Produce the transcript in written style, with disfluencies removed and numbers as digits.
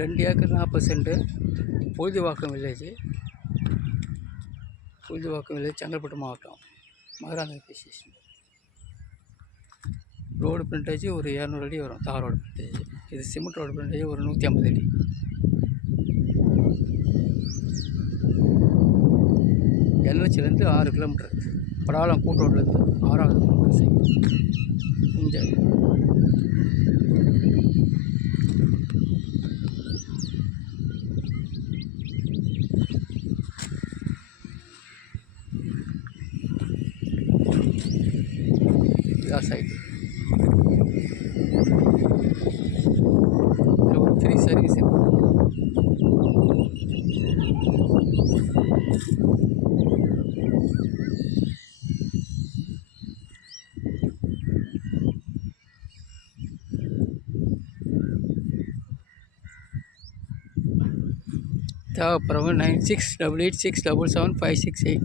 2 acre 40 cent. Puzhuthivakkam village, Chengalpattu மாவட்டம், Madurantakam station. Road frontage ஒரு 200 அடி வரும், தார் ரோடு ஃப்ரண்டேஜ். இது சிமெண்ட் ரோடு ஃப்ரண்டேஜ் ஒரு 150 அடி. NHலேருந்து 6 கிலோமீட்டர், படாலம் கூட்டோட்லேருந்து 6வது கிலோமீட்டர் சைடு. இங்கே சைடு ஒரு ஃப்ரீ சர்வீஸ் இருக்குது. தேவைப்படுறவங்க 9688677568